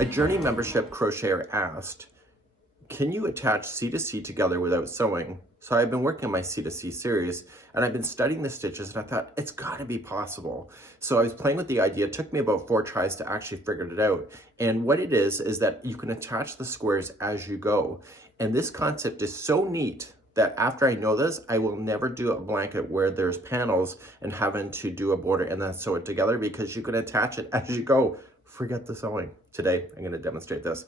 A Journey membership crocheter asked, can you attach C2C together without sewing? So I've been working on my C2C series and I've been studying the stitches and I thought it's gotta be possible. So I was playing with the idea. It took me about 4 tries to actually figure it out. And what it is that you can attach the squares as you go. And this concept is so neat that after I know this, I will never do a blanket where there's panels and having to do a border and then sew it together, because you can attach it as you go. Forget the sewing. Today, I'm gonna demonstrate this.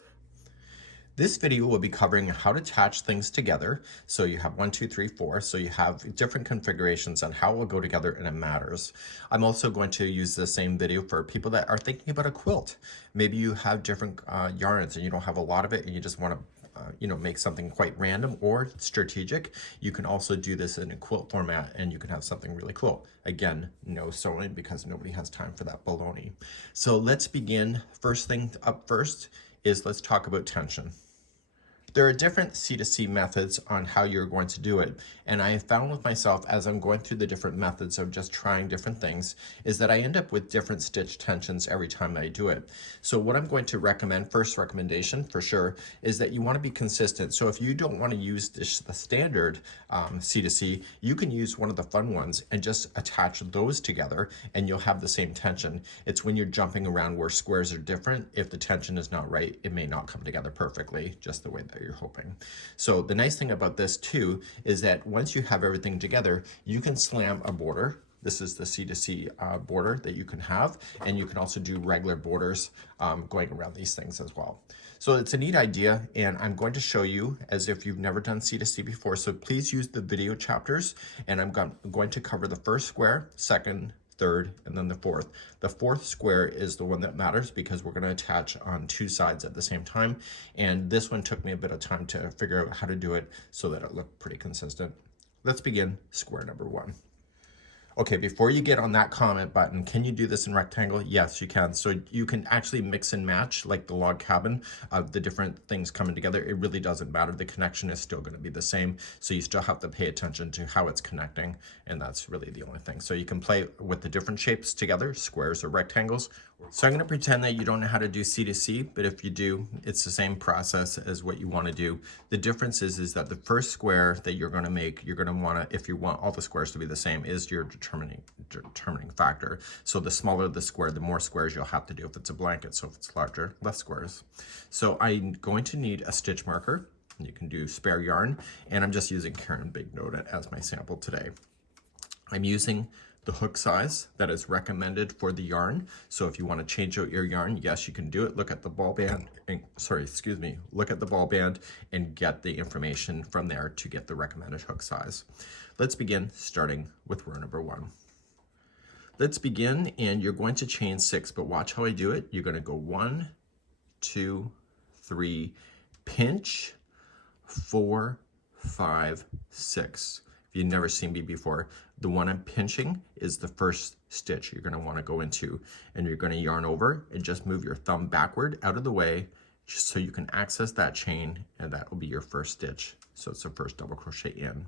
This video will be covering how to attach things together. So you have 1, 2, 3, 4. So you have different configurations on how it will go together, and it matters. I'm also going to use the same video for people that are thinking about a quilt. Maybe you have different yarns and you don't have a lot of it and you just want to make something quite random or strategic. You can also do this in a quilt format and you can have something really cool. Again, no sewing because nobody has time for that baloney. So let's begin. First thing up first is let's talk about tension. There are different C2C methods on how you're going to do it. And I have found with myself, as I'm going through the different methods of just trying different things, is that I end up with different stitch tensions every time I do it. So what I'm going to recommend, first recommendation for sure, is that you want to be consistent. So if you don't want to use the standard C2C, you can use one of the fun ones and just attach those together and you'll have the same tension. It's when you're jumping around where squares are different. If the tension is not right, it may not come together perfectly, just the way that you're hoping. So the nice thing about this too is that once you have everything together, you can slam a border. This is the C2C border that you can have, and you can also do regular borders going around these things as well. So it's a neat idea, and I'm going to show you as if you've never done C2C before. So please use the video chapters, and I'm going to cover the first square, second, third, and then the fourth. The fourth square is the one that matters because we're going to attach on 2 sides at the same time. And this one took me a bit of time to figure out how to do it so that it looked pretty consistent. Let's begin square number 1. Okay, before you get on that comment button, can you do this in rectangle? Yes, you can. So you can actually mix and match like the log cabin of the different things coming together. It really doesn't matter. The connection is still going to be the same. So you still have to pay attention to how it's connecting. And that's really the only thing. So you can play with the different shapes together, squares or rectangles. So I'm going to pretend that you don't know how to do C2C, but if you do, it's the same process as what you want to do. The difference is that the first square that you're going to make, you're going to want to, if you want all the squares to be the same, is your determining factor. So the smaller the square, the more squares you'll have to do if it's a blanket. So if it's larger, less squares. So I'm going to need a stitch marker. You can do spare yarn, and I'm just using Karen Big Note as my sample today. I'm using the hook size that is recommended for the yarn. So if you want to change out your yarn, yes, you can do it. Look at the ball band, look at the ball band and get the information from there to get the recommended hook size. Let's begin starting with row number 1. Let's begin, and you're going to chain 6, but watch how I do it. You're going to go 1, 2, 3, pinch, 4, 5, 6. If you've never seen me before, the one I'm pinching is the first stitch you're going to want to go into, and you're going to yarn over and just move your thumb backward out of the way just so you can access that chain, and that will be your first stitch. So it's the first double crochet in.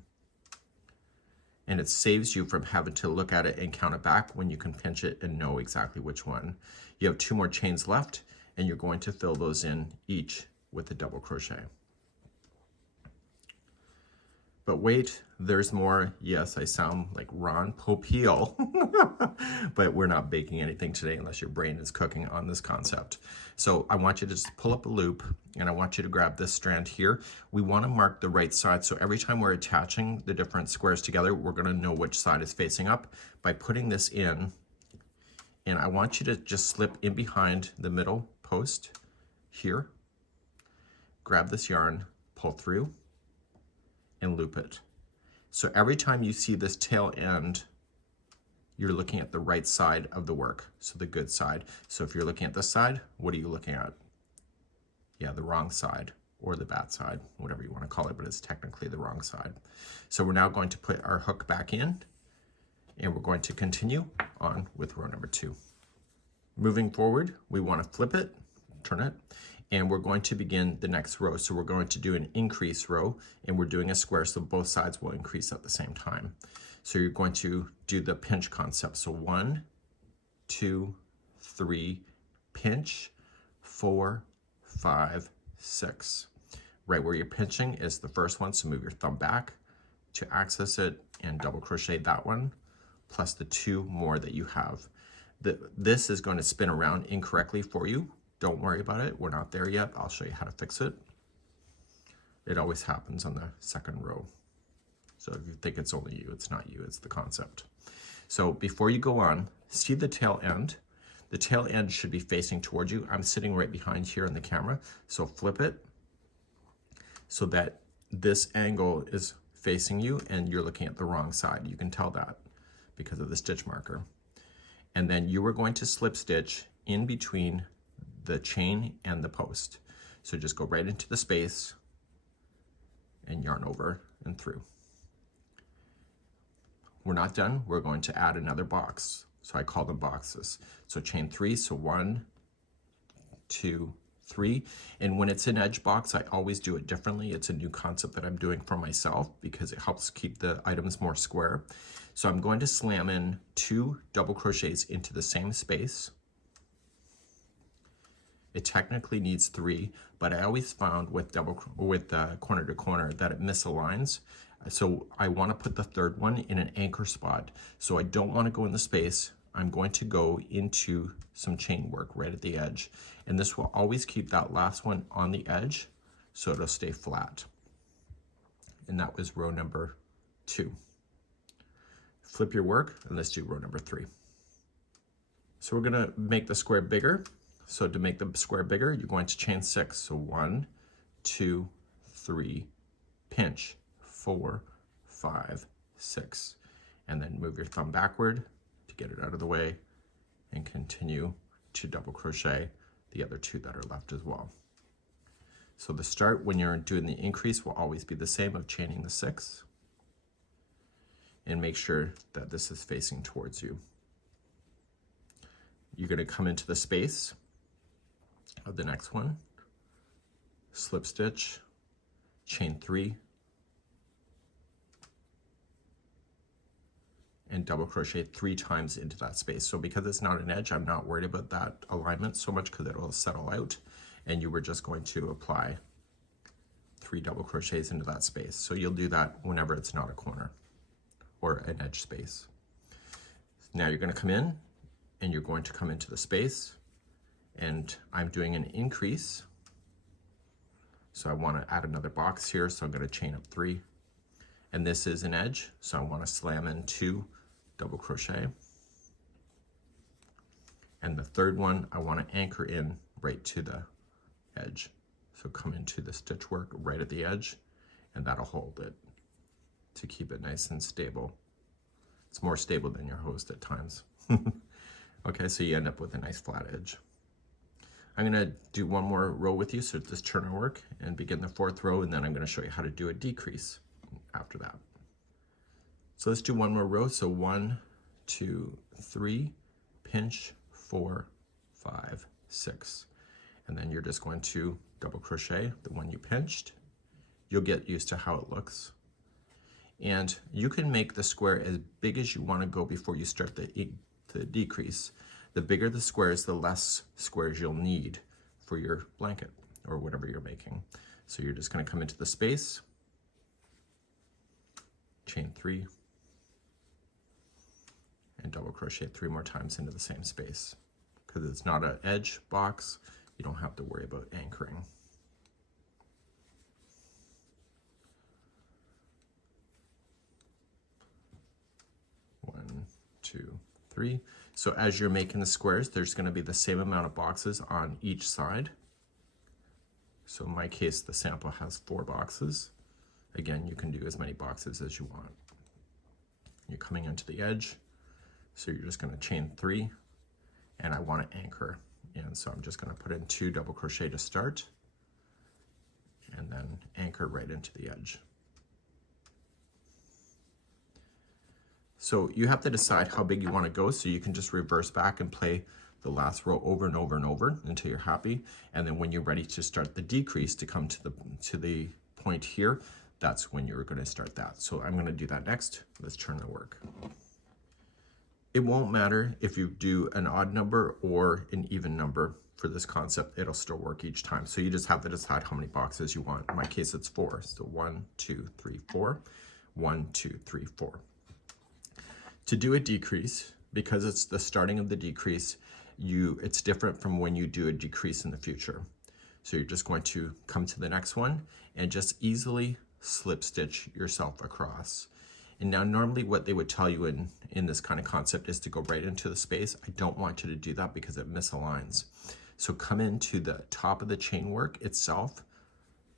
And it saves you from having to look at it and count it back when you can pinch it and know exactly which one. You have 2 more chains left, and you're going to fill those in each with a double crochet. But wait, there's more. Yes, I sound like Ron Popeil, but we're not baking anything today unless your brain is cooking on this concept. So I want you to just pull up a loop, and I want you to grab this strand here. We want to mark the right side. So every time we're attaching the different squares together, we're going to know which side is facing up by putting this in. And I want you to just slip in behind the middle post here, grab this yarn, pull through, and loop it. So every time you see this tail end, you're looking at the right side of the work, so the good side. So if you're looking at this side, what are you looking at? Yeah, the wrong side, or the bad side, whatever you want to call it, but it's technically the wrong side. So we're now going to put our hook back in, and we're going to continue on with row number 2. Moving forward, we want to flip it, turn it, and we're going to begin the next row. So we're going to do an increase row, and we're doing a square, so both sides will increase at the same time. So you're going to do the pinch concept. So 1, 2, 3, pinch, 4, 5, 6. Right where you're pinching is the first one, so move your thumb back to access it and double crochet that one, plus the 2 more that you have. This is going to spin around incorrectly for you. Don't worry about it. We're not there yet. I'll show you how to fix it. It always happens on the second row. So if you think it's only you, it's not you, it's the concept. So before you go on, see the tail end. The tail end should be facing towards you. I'm sitting right behind here in the camera, so flip it so that this angle is facing you and you're looking at the wrong side. You can tell that because of the stitch marker. And then you are going to slip stitch in between the chain and the post. So just go right into the space and yarn over and through. We're not done. We're going to add another box. So I call them boxes. So chain 3, so 1, 2, 3. And when it's an edge box, I always do it differently. It's a new concept that I'm doing for myself because it helps keep the items more square. So I'm going to slam in 2 double crochets into the same space. It technically needs 3, but I always found with corner to corner that it misaligns. So I want to put the third one in an anchor spot. So I don't want to go in the space. I'm going to go into some chain work right at the edge. And this will always keep that last one on the edge so it'll stay flat. And that was row number 2. Flip your work and let's do row number 3. So we're going to make the square bigger. So to make the square bigger, you're going to chain 6. So 1, 2, 3, pinch, 4, 5, 6, and then move your thumb backward to get it out of the way and continue to double crochet the other 2 that are left as well. So the start when you're doing the increase will always be the same of chaining the 6, and make sure that this is facing towards you. You're going to come into the space of the next one, slip stitch, chain 3, and double crochet 3 times into that space. So because it's not an edge, I'm not worried about that alignment so much because it'll settle out, and you were just going to apply 3 double crochets into that space. So you'll do that whenever it's not a corner or an edge space. Now you're going to come in and you're going to come into the space, and I'm doing an increase. So I want to add another box here, so I'm going to chain up 3. And this is an edge, so I want to slam in 2 double crochet. And the third one, I want to anchor in right to the edge. So come into the stitch work right at the edge, and that'll hold it to keep it nice and stable. It's more stable than your host at times. Okay, so you end up with a nice flat edge. I'm going to do one more row with you, so just turn our work and begin the 4th row, and then I'm going to show you how to do a decrease after that. So let's do one more row. So 1, 2, 3, pinch, 4, 5, 6. And then you're just going to double crochet the one you pinched. You'll get used to how it looks. And you can make the square as big as you want to go before you start the decrease. The bigger the squares, the less squares you'll need for your blanket or whatever you're making. So you're just going to come into the space, chain 3, and double crochet 3 more times into the same space. Because it's not an edge box, you don't have to worry about anchoring. One, 2, 3. So as you're making the squares, there's going to be the same amount of boxes on each side. So in my case, the sample has 4 boxes. Again, you can do as many boxes as you want. You're coming into the edge, so you're just going to chain 3, and I want to anchor. And so I'm just going to put in 2 double crochet to start, and then anchor right into the edge. So you have to decide how big you want to go, so you can just reverse back and play the last row over and over and over until you're happy. And then when you're ready to start the decrease to come to the point here, that's when you're going to start that. So I'm going to do that next. Let's turn the work. It won't matter if you do an odd number or an even number for this concept, it'll still work each time. So you just have to decide how many boxes you want. In my case, it's 4. So 1, 2, 3, 4. 1, 2, 3, 4. To do a decrease, because it's the starting of the decrease, it's different from when you do a decrease in the future. So you're just going to come to the next one and just easily slip stitch yourself across. And now normally what they would tell you in this kind of concept is to go right into the space. I don't want you to do that because it misaligns. So come into the top of the chain work itself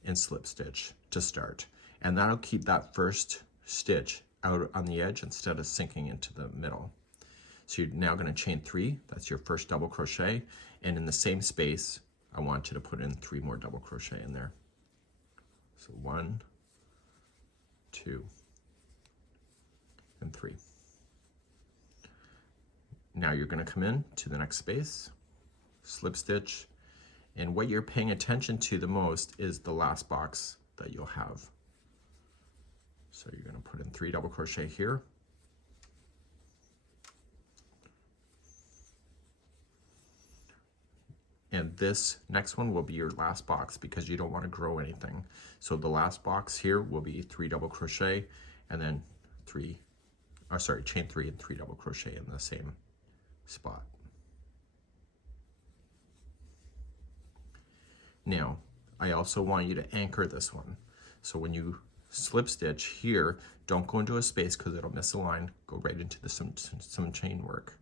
and slip stitch to start. And that'll keep that first stitch out on the edge instead of sinking into the middle. So you're now going to chain 3. That's your first double crochet. And in the same space, I want you to put in 3 more double crochet in there. So 1, 2, and 3. Now you're going to come in to the next space, slip stitch, and what you're paying attention to the most is the last box that you'll have. So you're going to put in 3 double crochet here. And this next one will be your last box because you don't want to grow anything. So the last box here will be 3 double crochet and then chain 3 and 3 double crochet in the same spot. Now, I also want you to anchor this one. So when you slip stitch here, don't go into a space because it'll misalign. Go right into some chain work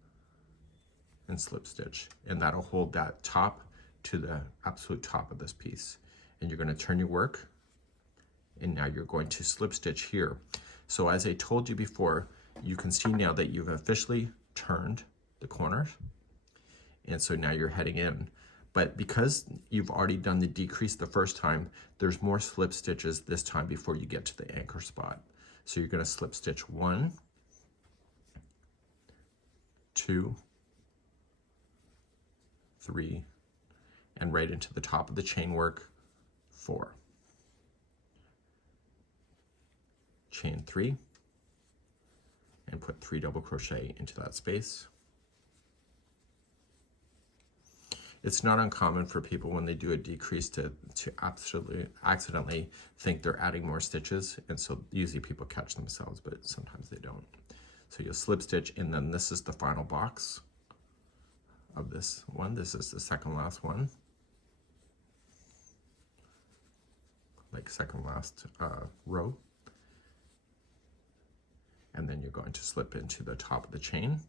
and slip stitch, and that'll hold that top to the absolute top of this piece. And you're going to turn your work, and now you're going to slip stitch here. So as I told you before, you can see now that you've officially turned the corner, and so now you're heading in. But because you've already done the decrease the first time, there's more slip stitches this time before you get to the anchor spot. So you're going to slip stitch 1, 2, 3, and right into the top of the chain work, 4. Chain 3, and put 3 double crochet into that space. It's not uncommon for people when they do a decrease to absolutely accidentally think they're adding more stitches, and so usually people catch themselves, but sometimes they don't. So you'll slip stitch, and then this is the final box of this one. This is the second last one, like second last row. And then you're going to slip into the top of the chain,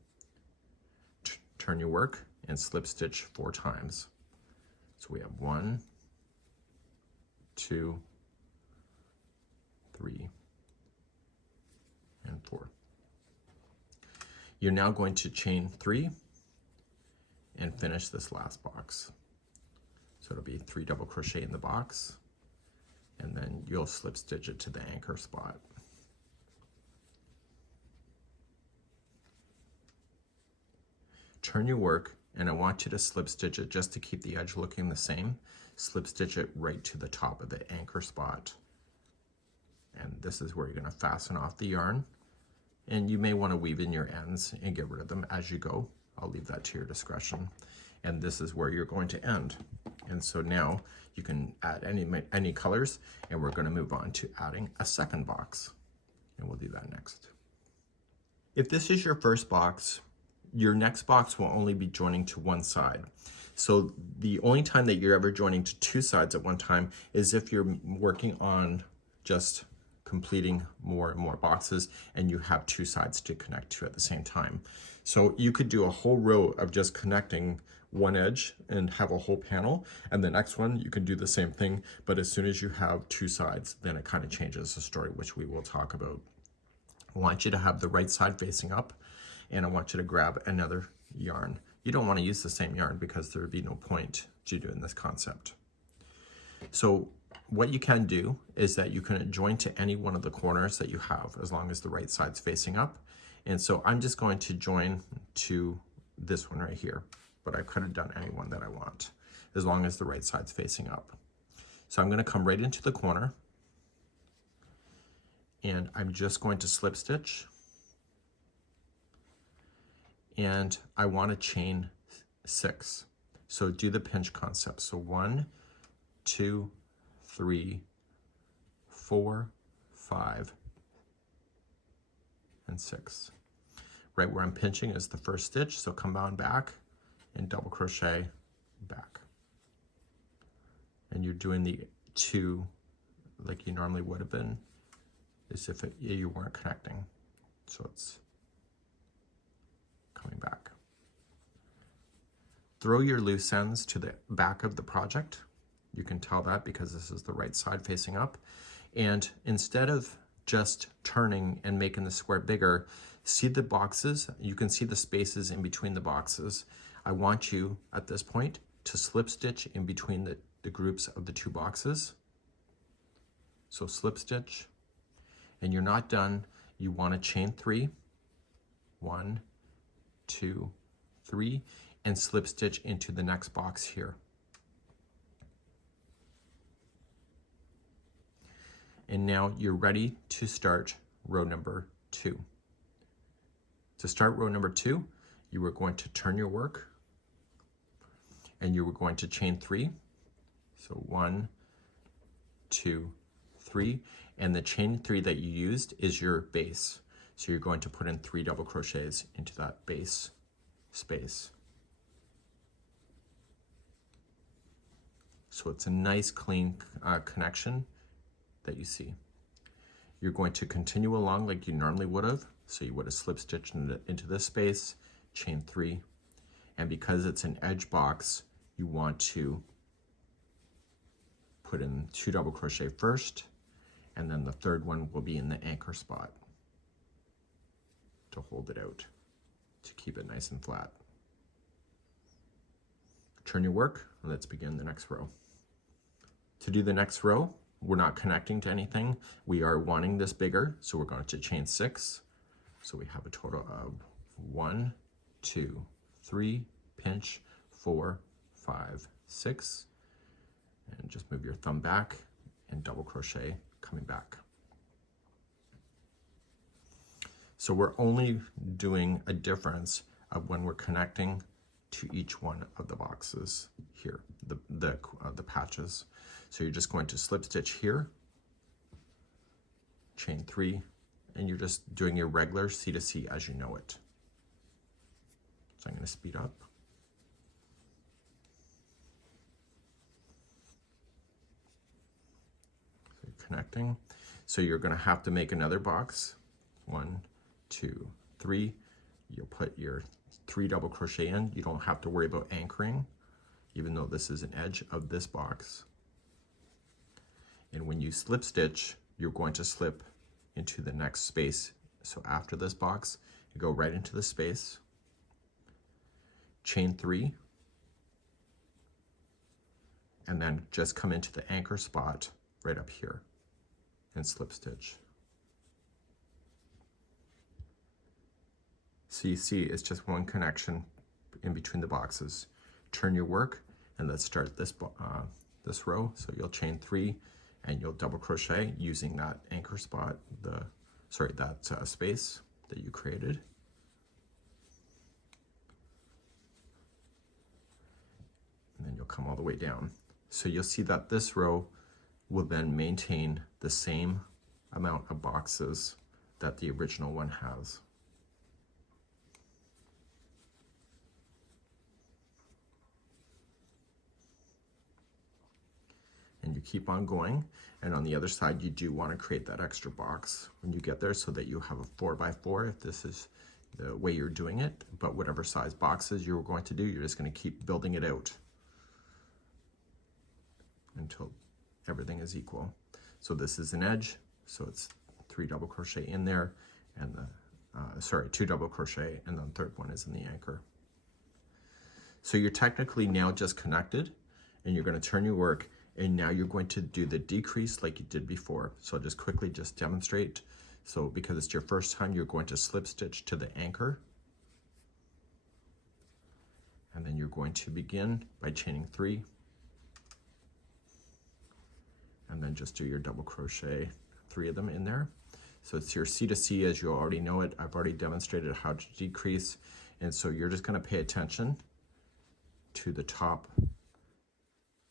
turn your work, and slip stitch 4 times. So we have 1, 2, 3, and 4. You're now going to chain 3 and finish this last box. So it'll be 3 double crochet in the box, and then you'll slip stitch it to the anchor spot. Turn your work, and I want you to slip stitch it just to keep the edge looking the same. Slip stitch it right to the top of the anchor spot. And this is where you're going to fasten off the yarn. And you may want to weave in your ends and get rid of them as you go. I'll leave that to your discretion. And this is where you're going to end. And so now you can add any colors, and we're going to move on to adding a second box. And we'll do that next. If this is your first box, your next box will only be joining to one side. So the only time that you're ever joining to 2 sides at one time is if you're working on just completing more and more boxes and you have 2 sides to connect to at the same time. So you could do a whole row of just connecting one edge and have a whole panel, and the next one you can do the same thing, but as soon as you have 2 sides, then it kind of changes the story, which we will talk about. I want you to have the right side facing up, and I want you to grab another yarn. You don't want to use the same yarn because there would be no point to doing this concept. So what you can do is that you can join to any one of the corners that you have as long as the right side's facing up. And so I'm just going to join to this one right here, but I could have done any one that I want as long as the right side's facing up. So I'm going to come right into the corner, and I'm just going to slip stitch. and I want to chain 6. So do the pinch concept. So 1, 2, 3, 4, 5, and 6. Right where I'm pinching is the first stitch, so come on back and double crochet back. And you're doing the 2 like you normally would have been, as if you weren't connecting. So it's coming back. Throw your loose ends to the back of the project. You can tell that because this is the right side facing up. And instead of just turning and making the square bigger, see the boxes. You can see the spaces in between the boxes. I want you at this point to slip stitch in between the groups of the 2 boxes. So slip stitch, and you're not done. You want to chain 3, 1, 2, 3, and slip stitch into the next box here. And now you're ready to start row number 2. To start row number 2, you are going to turn your work, and you are going to chain 3. So 1, 2, 3, and the chain 3 that you used is your base. So you're going to put in 3 double crochets into that base space. So it's a nice clean connection that you see. You're going to continue along like you normally would have. So you would have slip stitched into this space, chain 3, and because it's an edge box, you want to put in 2 double crochet first, and then the third one will be in the anchor spot to hold it out, to keep it nice and flat. Turn your work, and let's begin the next row. To do the next row, we're not connecting to anything. We are wanting this bigger, so we're going to chain 6. So we have a total of 1, 2, 3, pinch, 4, 5, 6, and just move your thumb back and double crochet coming back. So we're only doing a difference of when we're connecting to each one of the boxes here, the patches. So you're just going to slip stitch here, chain 3, and you're just doing your regular C2C as you know it. So I'm going to speed up. So you're connecting. So you're going to have to make another box. 1, 2, 3. You'll put your 3 double crochet in. You don't have to worry about anchoring, even though this is an edge of this box. And when you slip stitch, you're going to slip into the next space. So after this box, you go right into the space, chain 3, and then just come into the anchor spot right up here and slip stitch. So you see it's just one connection in between the boxes. Turn your work, and let's start this row. So you'll chain 3 and you'll double crochet using that anchor spot, that space that you created. And then you'll come all the way down. So you'll see that this row will then maintain the same amount of boxes that the original one has. And you keep on going, and on the other side you do want to create that extra box when you get there so that you have a 4x4 if this is the way you're doing it. But whatever size boxes you're going to do, you're just going to keep building it out until everything is equal. So this is an edge, so it's 3 double crochet in there, and 2 double crochet, and then the third one is in the anchor. So you're technically now just connected, and you're going to turn your work. And now you're going to do the decrease like you did before. So I'll just quickly demonstrate. So because it's your first time, you're going to slip stitch to the anchor. And then you're going to begin by chaining 3. And then just do your double crochet, 3 of them in there. So it's your C2C as you already know it. I've already demonstrated how to decrease. And so you're just going to pay attention to the top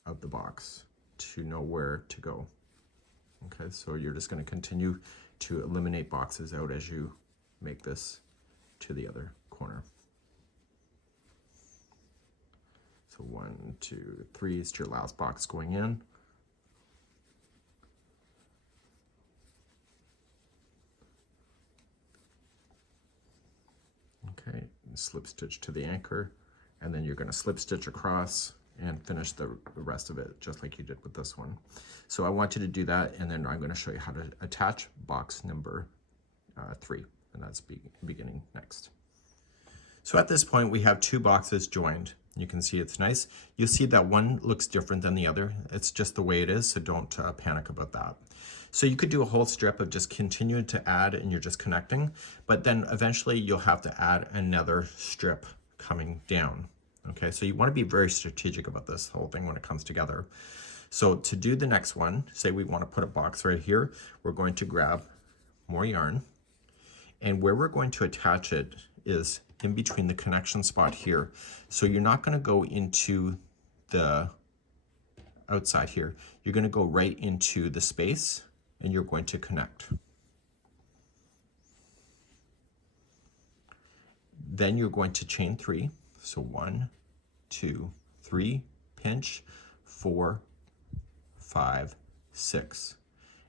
of the box to know where to go. Okay, so you're just going to continue to eliminate boxes out as you make this to the other corner. So 1, 2, 3 is your last box going in. Okay, slip stitch to the anchor, and then you're going to slip stitch across and finish the rest of it just like you did with this one. So I want you to do that, and then I'm going to show you how to attach box number 3, and that's beginning next. So at this point we have 2 boxes joined. You can see it's nice. You'll see that one looks different than the other. It's just the way it is, so don't panic about that. So you could do a whole strip of just continuing to add and you're just connecting, but then eventually you'll have to add another strip coming down. Okay, so you want to be very strategic about this whole thing when it comes together. So to do the next one, say we want to put a box right here, we're going to grab more yarn, and where we're going to attach it is in between the connection spot here. So you're not going to go into the outside here. You're going to go right into the space and you're going to connect. Then you're going to chain 3. So 1, 2, 3, pinch, 4, 5, 6.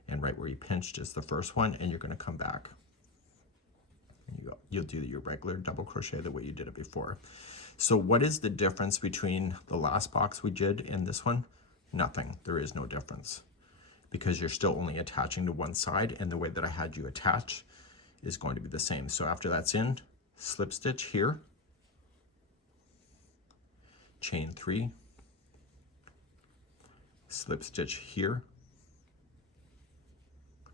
And right where you pinched is the first one, and you're going to come back. You'll do your regular double crochet the way you did it before. So what is the difference between the last box we did and this one? Nothing. There is no difference, because you're still only attaching to one side, and the way that I had you attach is going to be the same. So after that's in, slip stitch here, chain 3, slip stitch here,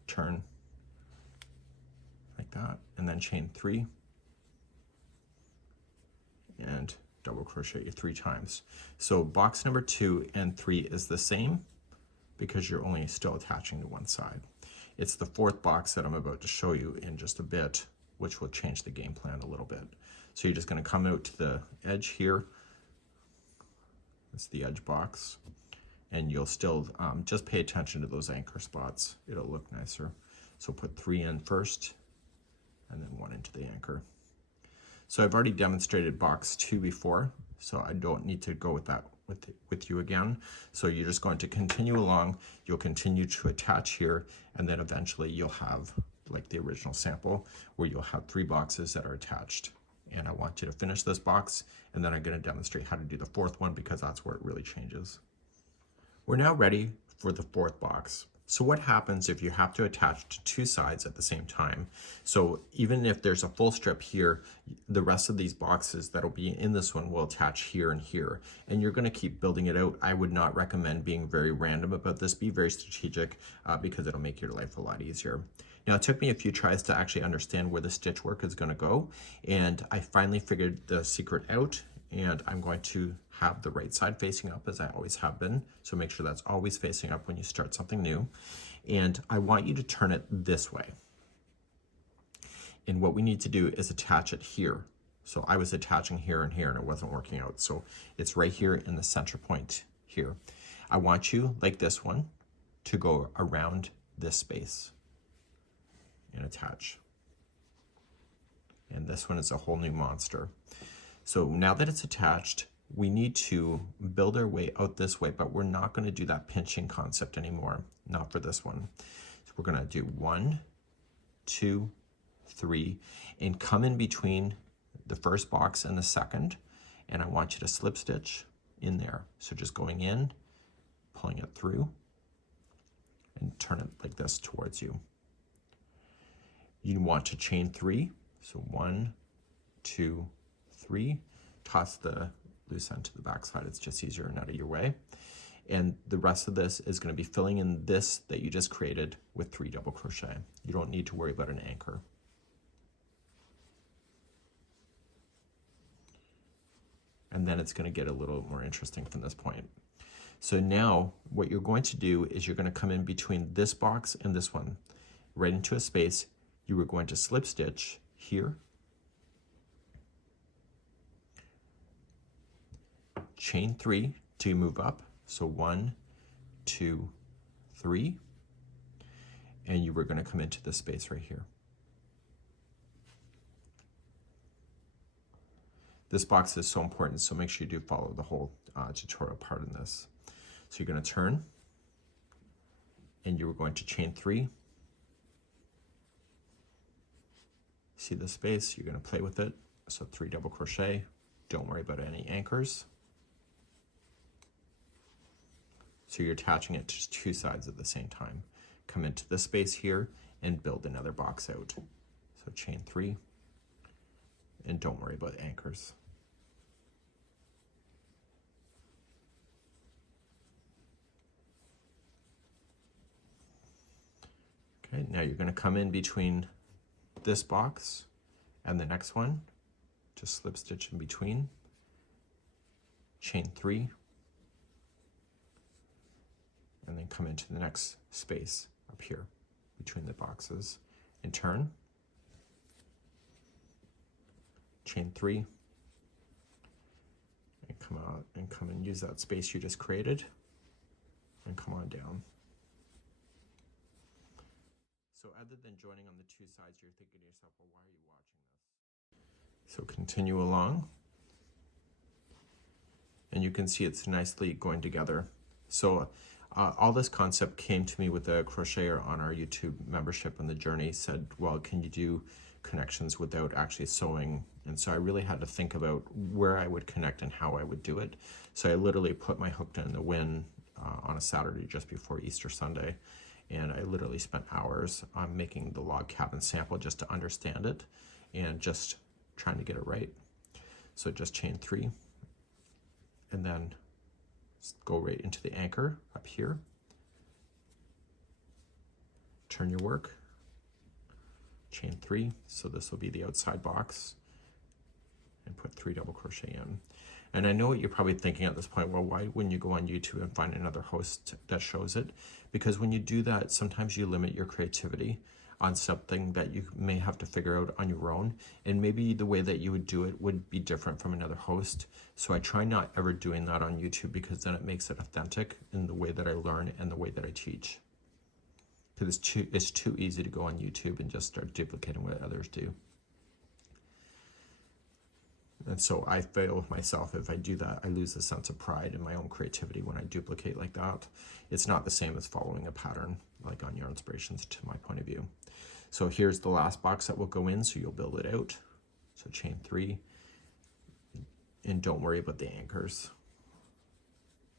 turn like that, and then chain 3 and double crochet you 3 times. So box number 2 and 3 is the same because you're only still attaching to one side. It's the 4th box that I'm about to show you in just a bit, which will change the game plan a little bit. So you're just going to come out to the edge here. It's the edge box, and you'll still just pay attention to those anchor spots. It'll look nicer. So put 3 in first, and then 1 into the anchor. So I've already demonstrated box 2 before, so I don't need to go with that with you again. So you're just going to continue along. You'll continue to attach here, and then eventually you'll have like the original sample where you'll have 3 boxes that are attached. And I want you to finish this box, and then I'm going to demonstrate how to do the 4th one, because that's where it really changes. We're now ready for the 4th box. So what happens if you have to attach to 2 sides at the same time? So even if there's a full strip here, the rest of these boxes that'll be in this one will attach here and here, and you're going to keep building it out. I would not recommend being very random about this. Be very strategic, because it'll make your life a lot easier. Now, it took me a few tries to actually understand where the stitch work is going to go, and I finally figured the secret out, and I'm going to have the right side facing up as I always have been. So make sure that's always facing up when you start something new. And I want you to turn it this way. And what we need to do is attach it here. So I was attaching here and here, and it wasn't working out. So it's right here in the center point here. I want you, like this one, to go around this space and attach. And this one is a whole new monster. So now that it's attached, we need to build our way out this way, but we're not going to do that pinching concept anymore, not for this one. So we're going to do 1, 2, 3, and come in between the first box and the second, and I want you to slip stitch in there. So just going in, pulling it through, and turn it like this towards you. You want to chain 3, so 1, 2, 3, toss the loose end to the back side. It's just easier and out of your way. And the rest of this is going to be filling in this that you just created with 3 double crochet. You don't need to worry about an anchor. And then it's going to get a little more interesting from this point. So now what you're going to do is you're going to come in between this box and this one, right into a space. You were going to slip stitch here, chain 3 to move up. So 1, 2, 3, and you were going to come into this space right here. This box is so important, so make sure you do follow the whole tutorial part in this. So you're going to turn, and you were going to chain 3. See the space, you're going to play with it. So 3 double crochet. Don't worry about any anchors. So you're attaching it to 2 sides at the same time. Come into this space here and build another box out. So chain 3, and don't worry about anchors. Okay, now you're going to come in between this box and the next one, just slip stitch in between, chain 3, and then come into the next space up here between the boxes and turn, chain 3, and come out and come and use that space you just created and come on down. So other than joining on the 2 sides, you're thinking to yourself, well, why are you watching this? So continue along, and you can see it's nicely going together. So all this concept came to me with a crocheter on our YouTube membership, and the journey said, well, can you do connections without actually sewing? And so I really had to think about where I would connect and how I would do it. So I literally put my hook in the wind on a Saturday just before Easter Sunday. And I literally spent hours on making the log cabin sample just to understand it and just trying to get it right. So just chain 3 and then go right into the anchor up here. Turn your work, chain 3. So this will be the outside box, and put 3 double crochet in. And I know what you're probably thinking at this point, well, why wouldn't you go on YouTube and find another host that shows it? Because when you do that, sometimes you limit your creativity on something that you may have to figure out on your own. And maybe the way that you would do it would be different from another host. So I try not ever doing that on YouTube, because then it makes it authentic in the way that I learn and the way that I teach. Because it's too easy to go on YouTube and just start duplicating what others do. And so I fail with myself if I do that. I lose the sense of pride in my own creativity when I duplicate like that. It's not the same as following a pattern like on Yarn Inspirations, to my point of view. So here's the last box that will go in, so you'll build it out. So chain 3, and don't worry about the anchors,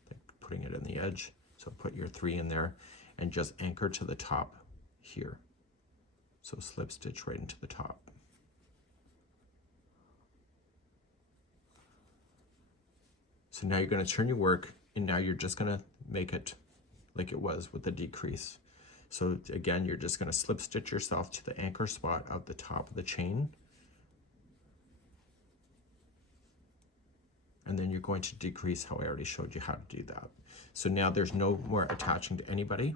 like putting it in the edge. So put your 3 in there and just anchor to the top here. So slip stitch right into the top. So now you're going to turn your work, and now you're just going to make it like it was with the decrease. So again, you're just going to slip stitch yourself to the anchor spot at the top of the chain. And then you're going to decrease how I already showed you how to do that. So now there's no more attaching to anybody.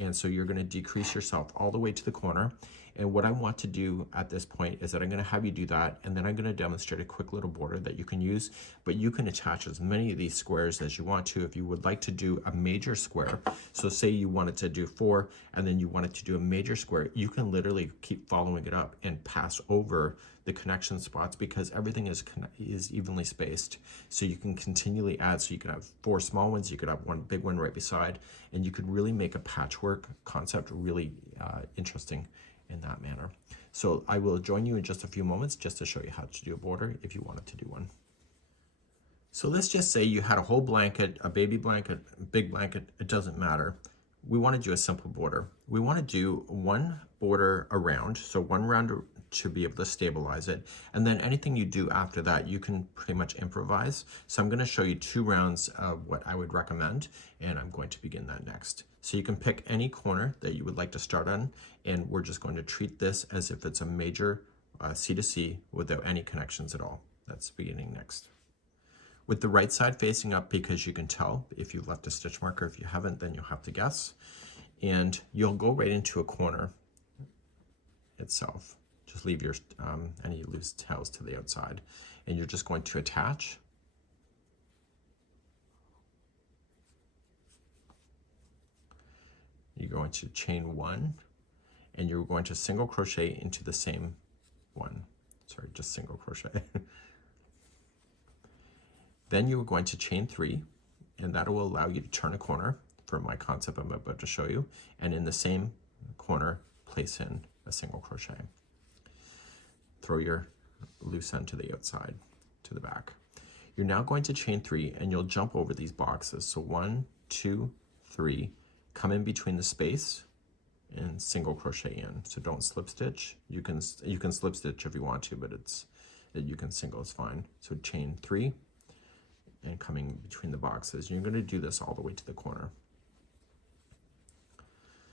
And so you're going to decrease yourself all the way to the corner. And what I want to do at this point is that I'm going to have you do that, and then I'm going to demonstrate a quick little border that you can use, but you can attach as many of these squares as you want to. If you would like to do a major square, so say you wanted to do 4 and then you wanted to do a major square, you can literally keep following it up and pass over the connection spots, because everything is evenly spaced. So you can continually add, so you can have 4 small ones, you could have 1 big one right beside, and you could really make a patchwork concept really interesting in that manner. So I will join you in just a few moments just to show you how to do a border if you wanted to do one. So let's just say you had a whole blanket, a baby blanket, a big blanket, it doesn't matter. We want to do a simple border. We want to do 1 border around, so 1 round to be able to stabilize it, and then anything you do after that you can pretty much improvise. So I'm going to show you 2 rounds of what I would recommend, and I'm going to begin that next. So you can pick any corner that you would like to start on, and we're just going to treat this as if it's a major C2C without any connections at all. That's beginning next. With the right side facing up, because you can tell if you left a stitch marker. If you haven't, then you'll have to guess. And you'll go right into a corner itself. Just leave your any loose tails to the outside. And you're just going to attach you're going to chain 1, and you're going to single crochet into the same one. Sorry, just single crochet. Then you're going to chain 3, and that will allow you to turn a corner for my concept I'm about to show you, and in the same corner place in a single crochet. Throw your loose end to the outside, to the back. You're now going to chain 3, and you'll jump over these boxes. So 1, 2, 3, come in between the space and single crochet in. So don't slip stitch. You can slip stitch if you want to, but you can single is fine. So chain 3 and coming between the boxes. You're going to do this all the way to the corner.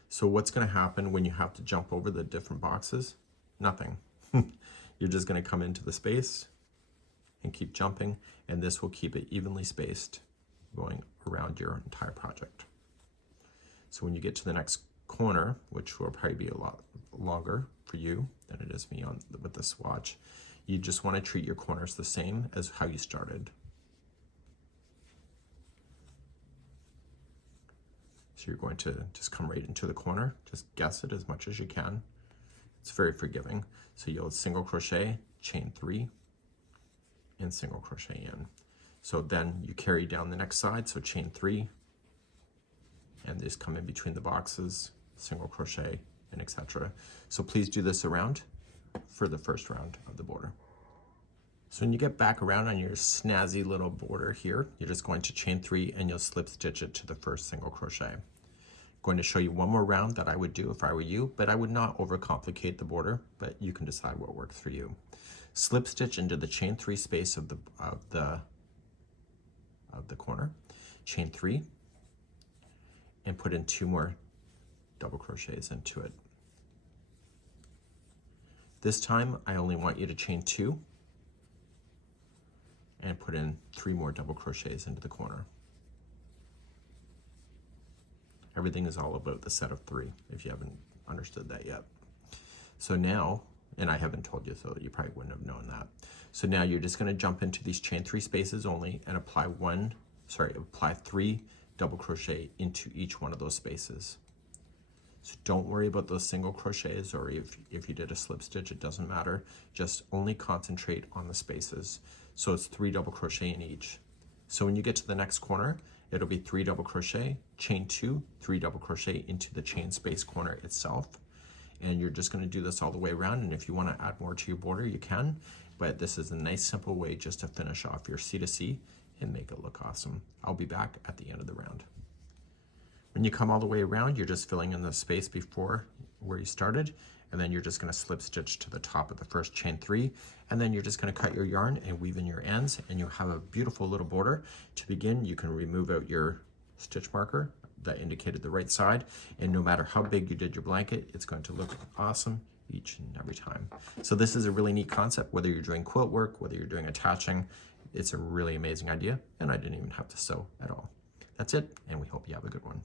So what's going to happen when you have to jump over the different boxes? Nothing. You're just going to come into the space and keep jumping, and this will keep it evenly spaced going around your entire project. So when you get to the next corner, which will probably be a lot longer for you than it is me with the swatch, you just want to treat your corners the same as how you started. So you're going to just come right into the corner, just guess it as much as you can. It's very forgiving. So you'll single crochet, chain 3, and single crochet in. So then you carry down the next side, so chain 3, and just come in between the boxes, single crochet, and etc. So please do this around for the first round of the border. So when you get back around on your snazzy little border here, you're just going to chain 3 and you'll slip stitch it to the first single crochet. I'm going to show you one more round that I would do if I were you, but I would not overcomplicate the border, but you can decide what works for you. Slip stitch into the chain 3 space of the corner, chain 3, and put in 2 more double crochets into it. This time I only want you to chain 2 and put in 3 more double crochets into the corner. Everything is all about the set of 3, if you haven't understood that yet. So now, and I haven't told you, so you probably wouldn't have known that. So now you're just going to jump into these chain 3 spaces only and apply 3 double crochet into each one of those spaces. So don't worry about those single crochets, or if you did a slip stitch, it doesn't matter. Just only concentrate on the spaces. So it's 3 double crochet in each. So when you get to the next corner, it'll be 3 double crochet, chain 2, 3 double crochet into the chain space corner itself. And you're just going to do this all the way around, and if you want to add more to your border, you can, but this is a nice simple way just to finish off your C2C and make it look awesome. I'll be back at the end of the round. When you come all the way around, you're just filling in the space before where you started, and then you're just going to slip stitch to the top of the first chain 3, and then you're just going to cut your yarn and weave in your ends, and you'll have a beautiful little border. To begin, you can remove out your stitch marker that indicated the right side, and no matter how big you did your blanket, it's going to look awesome each and every time. So this is a really neat concept, whether you're doing quilt work, whether you're doing attaching. It's a really amazing idea, and I didn't even have to sew at all. That's it, and we hope you have a good one.